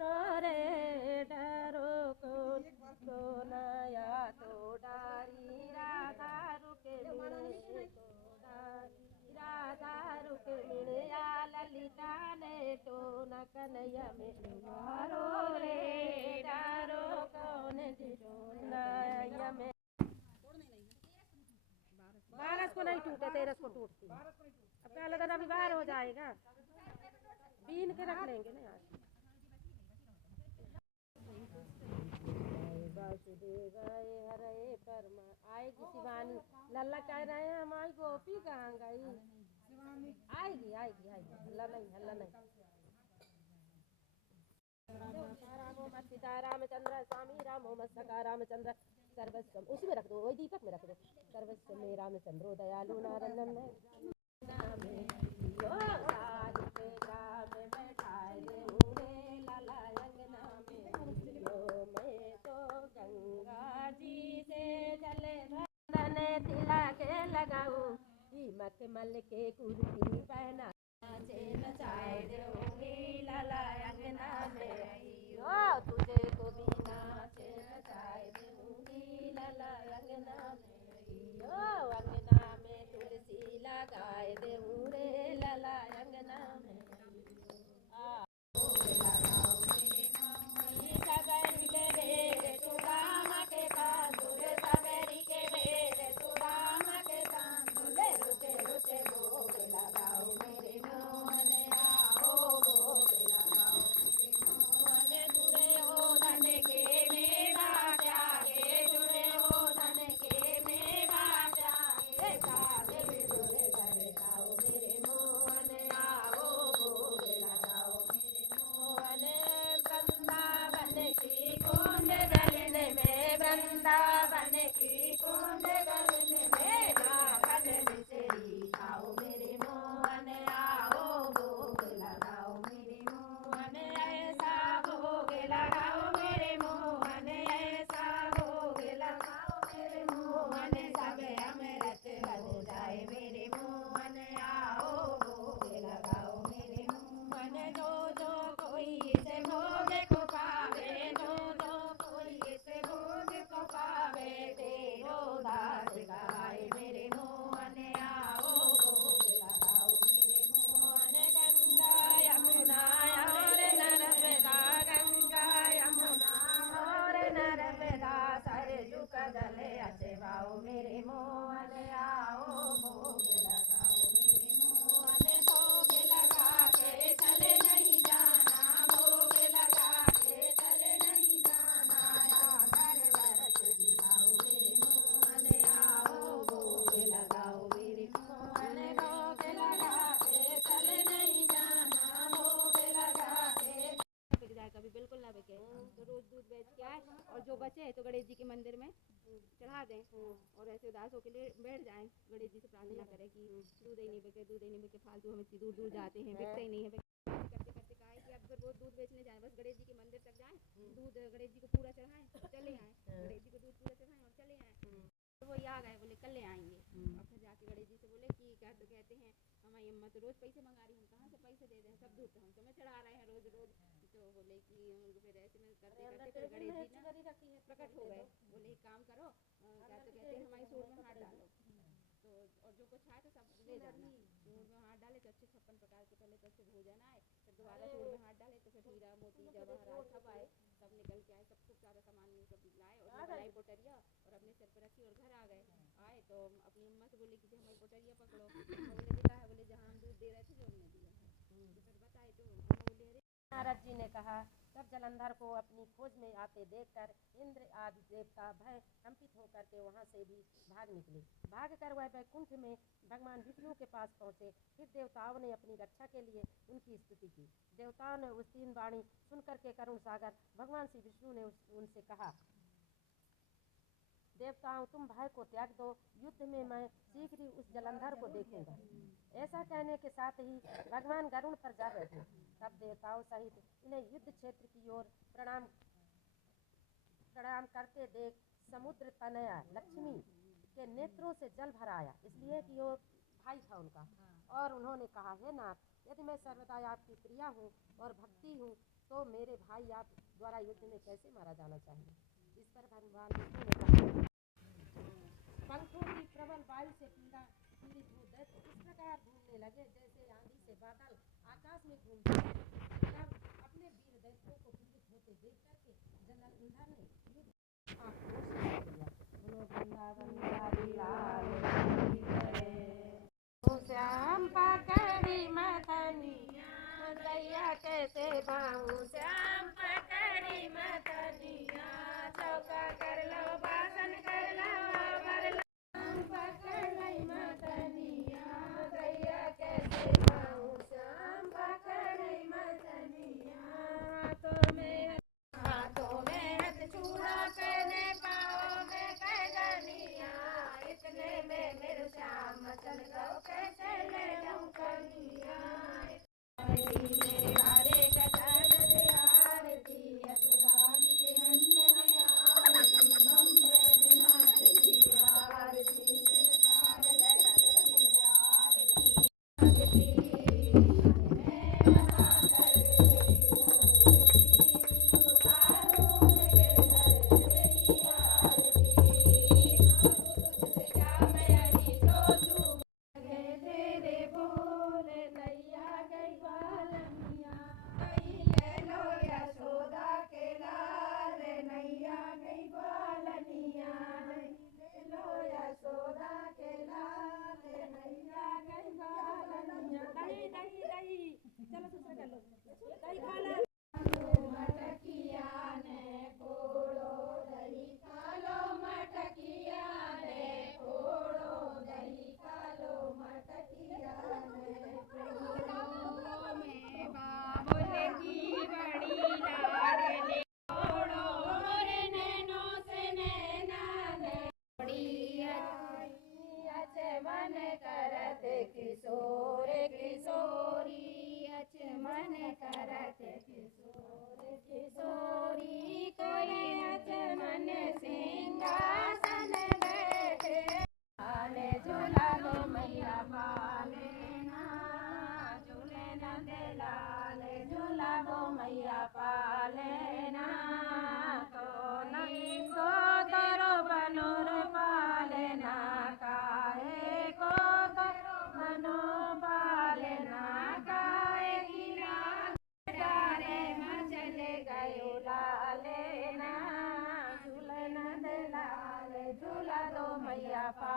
रे डरो को नया तो डारी राधा रुके मिले तो डारी राधा रुके मिले या ललिता ने तो न कन्हैया में मारो रे डरो कौन दिलो नया में बारस को नहीं टूटे 13 को टूटती अब क्या लगा अभी बाहर हो जाएगा बीन के रख लेंगे ना यार वासुदेवाय हरे परमा आएगी शिवानी लल्ला कह रहे हैं हमारी गोपी कहाँ गई आएगी आएगी आएगी हल्ला नहीं रामो मत सीता रामचंद्र स्वामी रामो मत सका रामचंद्र सर्वस्व उसी में रख दो वही दीपक में रख दो सर्वस्व में रामचंद्रो दयालु नारायण मखमल के कुर्ती पहना नचाए दूंगी लाला अंगना में तुझे को बिना से नचाए दूंगी लाला अंगना में अंगना में तुलसी लगाए देऊं रे लाला अंगना में तो रोज दूध बेच के आए और जो बचे तो गणेश जी के मंदिर में चढ़ा दें और ऐसे उदास होकर लिए बैठ जाएं गणेश जी से प्रार्थना करें कि दूध ही नहीं बिके फालतू हम इतनी दूर दूर जाते हैं बिकते ही नहीं है करते करते कहा है कि अब फिर रोज दूध बेचने जाएं बस गणेश जी के मंदिर तक जाएं दूध गणेश जी को पूरा चढ़ाएं चले आए गणेश जी को दूध पूरा चढ़ाएं और चले आए तो वो आ गए बोले कल ले आएंगे और फिर जाके गणेश जी से बोले कि क्या तो कहते हैं हमारी अम्मा तो रोज पैसे मंगा रही हम कहाँ से पैसे दे दें सब दूध तो हम तुम्हें चढ़ा रहे हैं रोज रोज तो बोले कि फिर ऐसे में करते करते फिर गणेश जी ना प्रकट हो गए बोले एक काम करो क्या तो कहते हैं हमारी सूंड में हाथ डालो तो और जो कुछ आए तो सब ले जाना सूंड में हाथ डाले तो अच्छे 56 प्रकार के पहले तो अच्छे भोजन आए फिर दोबारा सूंड में हाथ डाले तो फिर हीरा मोती जवाहरात सब आए सब निकल के आए सब खूब सारा सामान सब लाए और बनाई पोटरिया और अपने सिर पर रखी और घर आ गए आए तो अपनी अम्मा से बोले कि हमारी पोटरिया पकड़ो बोले बेटा है बोले जहाँ हम दूध दे रहे थे जो हमने दिया है तो फिर बताए तो बोले नारद जी ने कहा तब जलंधर को अपनी खोज में आते देखकर इंद्र आदि देवता भय कंपित होकर के वहाँ से भी भाग निकले भाग कर वह वैकुंठ में भगवान विष्णु के पास पहुँचे फिर देवताओं ने अपनी रक्षा के लिए उनकी स्तुति की देवताओं ने उस तीन वाणी सुनकर के करुण सागर भगवान श्री विष्णु ने उनसे कहा देवताओं तुम भय को त्याग दो युद्ध में मैं शीघ्र ही उस जलंधर को देखूंगा ऐसा कहने के साथ ही भगवान गरुड़ पर जा बैठे तब देवताओं सहित इन्हें युद्ध क्षेत्र की ओर प्रणाम करते देख समुद्र तनया लक्ष्मी के नेत्रों से जल भर आया इसलिए कि वो भाई था उनका और उन्होंने कहा हे नाथ यदि मैं सर्वदा आपकी प्रिया हूँ और भक्ति हूँ तो मेरे भाई आप द्वारा युद्ध में कैसे मारा जाना चाहिए। इस पर भगवान विष्णु ने कहा, पंखों की प्रबल वायु से पीड़ित वो दैत्य इस प्रकार घूमने लगे जैसे आंधी से बादल आकाश में घूमते हैं। तब अपने वीर दैत्यों को पीड़ित होते देख करके जनार्दन ने युद्ध आक्रोश से किया। बोलो वृंदावन बिहारी लाल की जय। ओ श्याम पकड़ी मथनिया दैया कैसे भाऊं, श्याम पकड़ी मथनिया चौका कर लो बासन कर लो वर लो। श्याम पकड़ी मथनिया दैया कैसे भाऊं, श्याम पकड़ी मथनिया हाथों में हथ चूड़ा पहने पाओ में कैगनिया, इतने में मेरे श्याम चल गो कैसे ले लूं कनिया। हरे कटन आरती यशोदानी के नंदन आरती बम्बे दिनाथ की आरती सिरकार लगी आरती चलो दूसरा कर लो दही खा लो। मटकिया ने फोड़ो दही खा लो, मटकिया ने फोड़ो दही खा लो, मटकिया ने फोड़ो में बाबुल की बड़ी लाडली फोड़ो मोरे नैनों से नैना ने बड़ी मन करत किशोर किशोरी मन करत किशोर किशोरी कोई मन सिंहासन बैठे आले झूला लो मैया पाले ना झूले नंद लाल झूला लो मैया पाले ना तो नहीं को करो बनोर पाले ना काहे को करो बनो पाले ना काहे की लाल डारे में चले गयो लाले ना झूले नंद लाल झूला दो मैया पा